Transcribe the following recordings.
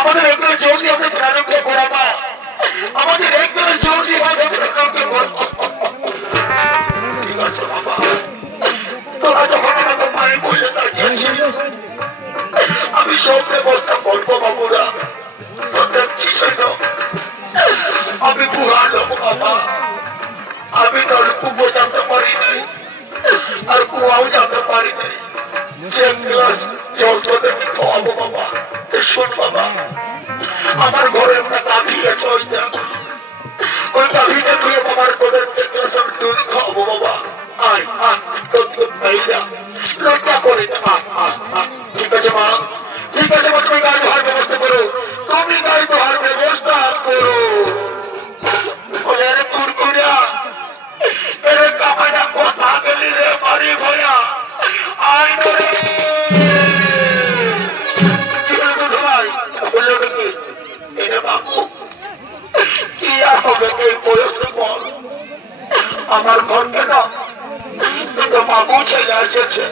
আমাদের এগুলো জলদি আমাদের প্রাণকে করাবা কুয়াও যেতে পারি নাই। যে গ্লাস জল তোদের আমি খাওয়াবো বাবা, শোন বাবা, আমার ঘরে একটা গাভী গেছে, ওই গাভীটা তুই বাবার তোদের গ্লাস আমি দুধ খাওয়াবো বাবা। আয় আয় তোর ভাইরা লজ্জা করে না। ঠিক আছে মা, ঠিক আছে মা, তুমি গাড়ি ধোয়ার ব্যবস্থা করো, তুমি গাড়ি ধোয়ার ব্যবস্থা করো। ওরে কুরকুরা, এরে কামাইনা কথা গেলি রে বাড়ি ভয়া, আয় রে। কি হলো দুধ ভাই, বললো নাকি এরে বাবু কি আর হবে এই বয়সে বল, আমার ঘর কেন কিন্তু বাবু ছেলে এসেছে,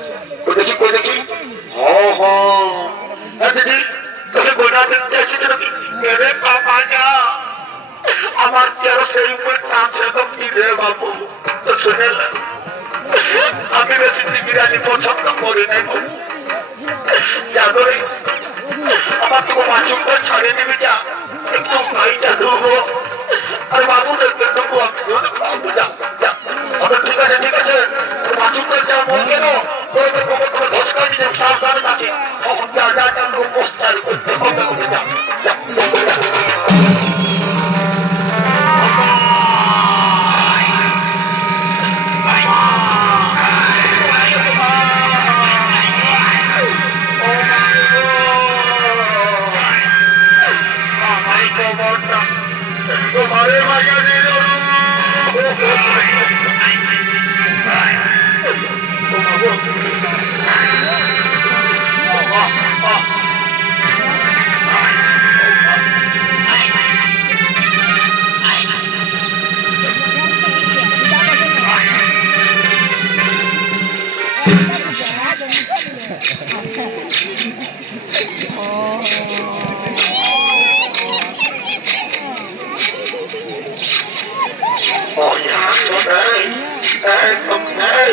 বুঝেছি বুঝেছি। হ্যাঁ দিদি, তোকে গোটা দেখতে এসেছে নাকি? এরে কামাইনা, আমার কেউ সেই উপর টানছে তো কি রে বাবু, তো শুনে আমি বেশি বিরিয়ানি পছন্দ করি না, জানো আমার তো মাছুকটা ছাড়িয়ে দিবি, যা একটু গাড়িটা ধুবো আর বাবুদের পেটুকু আমি দুধ খাওয়াবো, যা যা। ঠিক আছে ঠিক আছে, মাছুকটা যা বল কেন তোমার ধসকা দিতে সাবধানে থাকে, যা যা যা খুব পোস্টার করতে হবে, যা যা। तुम्हारे भाई दे दो একদম নেই,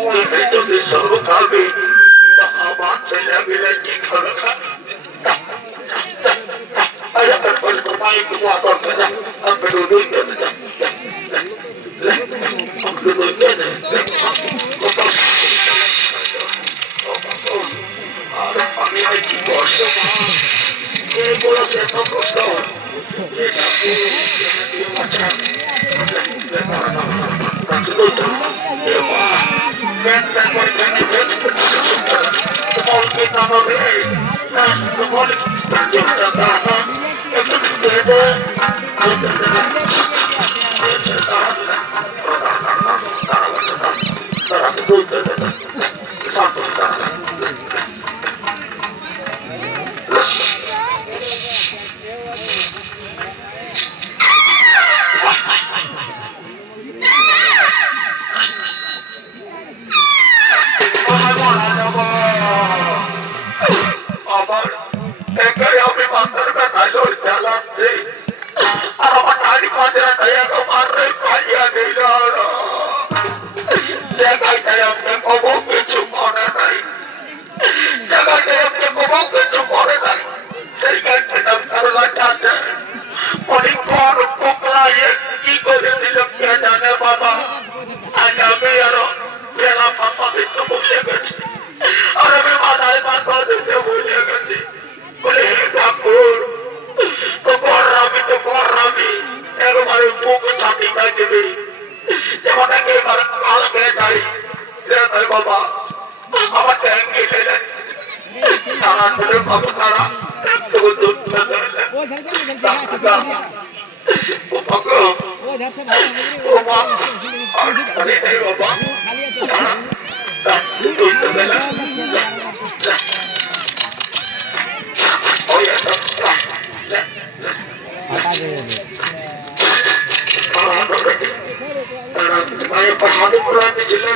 ওই যদি সর্ব খাবে আমার ছেলে মিলে কি খাবে খাবে। তোমায় একটু আদর করে আমি দুই কেনে যা, আর আমি কি কষ্ট এই বয়সে এত কষ্ট, আমি মাথার ব্যথায় লড় চালাচ্ছি আর আমার নারী পাঁচরা খাইয়া তোমার পাইয়া দিল, জায়গাটায় আপনি কবো কিছু মনে নাই, জায়গাটায় আপনি কবো কিছু মনে নাই, সেই গাছটা কারলাটা আছে অনেক বড় পোকরা কি করে দিল কে জানে বাবা। আজ আমি আরো বেলা ফাঁপা দিতে ভুলে গেছি, আর আমি মাথায় মাথা দিতে ভুলে গেছি, বলে হে ঠাকুর তো কররামি একবারে বুক ছাতি গাই দেবে, যেমন একেবারে কাল খেয়ে যাই সে বাবা আমার ট্যাঙ্ক কেটে যায় সারা করে বাবা তারা দুধ हाथ पुराने चले